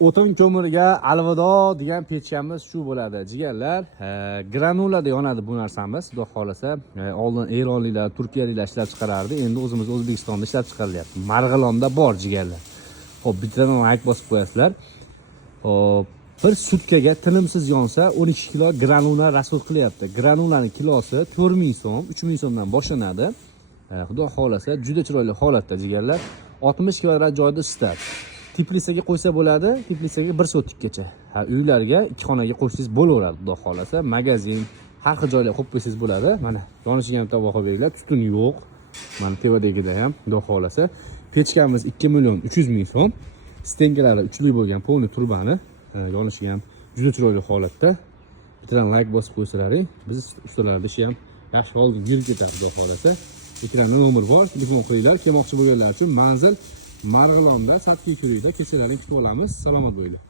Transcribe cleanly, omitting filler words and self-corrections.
O'tin ko'mirga alvido degan pechkamiz shu bo'ladi jigarlar. Granulada yonadi bu narsamiz. Xudo xolasa, oldin Eronliklar, Turkiyaliklar ishlab chiqarardi. Endi o'zimiz O'zbekistonda ishlab chiqarilyapti. Marg'ilonda bor jigarlar. Xo'p, bittadan like bosib qo'yasizlar. Xo'p, bir sutkaga tinimsiz yonsa 12 kilo granula rasxod qilyapti. Granulaning kilosi 4000 so'm, 3000 so'mdan boshlanadi. Xudo xolasa, juda chiroyli holatda jigarlar. 60 kvadrat joyda istab. Teplisaga qo'ysa bo'ladi, teplisaga 1 sotikgacha. Uylarga 2 xonaga qo'ysangiz bo'laveradi, xudo xolasa. Magazin, har xil joylarga qo'yib qo'ysangiz bo'ladi. Mana yonishiga ham baho beringlar, tutun yo'q. Mana tevadagida ham, xudo xolasa. Pechkamiz 2 million 300 ming so'm. Stenkalari uchli bo'lgan polni turbani, yonishiga ham juda chiroyli holatda. Bittadan like bosib qo'ysalaring, biz ustalarning ishi ham yaxshi holda yurib ketadi, xudo xolasa. Ekranda nomer bor, telefon qilinglar. Kelmoqchi bo'lganlar uchun manzil Marg'ilonda, Satkiy ko'rikda kechalaring kutib olamiz. Salomat bo'linglar.